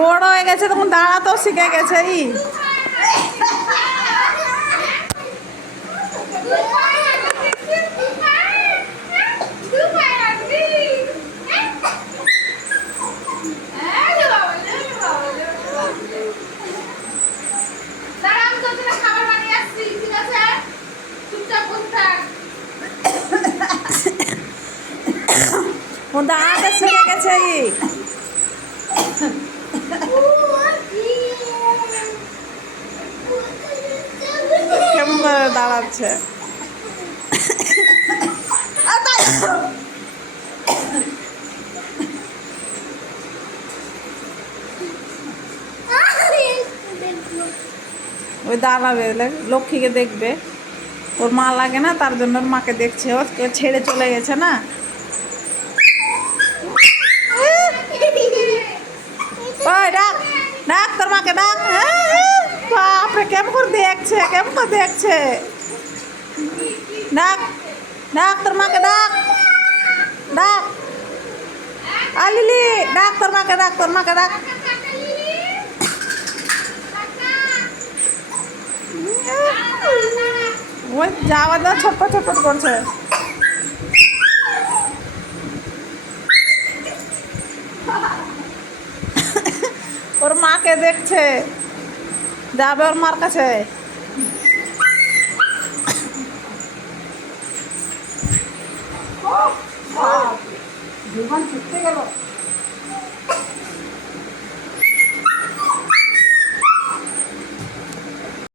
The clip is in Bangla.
বড় হয়ে গেছে তখন দাঁড়াতেও শিখে গেছে। ও দাঁড়াতে শিখে গেছে। কেমন করে দাঁড়াচ্ছে। ওই দাঁড়াবে, লক্ষ্মীকে দেখবে। ওর মা লাগে না, তার জন্য ওর মাকে দেখছে। ও ছেড়ে চলে গেছে না। ওই ডাক ডাক তোর মাকে ডাক। বাপরে কেমন করে দেখছে, কেমন করে দেখছে। ডাক ডাক তোর মাকে ডাক। ডাক আলিলি, ডাক তোর মাকে ডাক, তোর মাকে ডাক। ওই যাওয়া দাওয়া ছটপট ছটপট করছে। ওর মাকে দেখছে, যাবে ওর মার কাছে। জীবন ছুটতে গেল।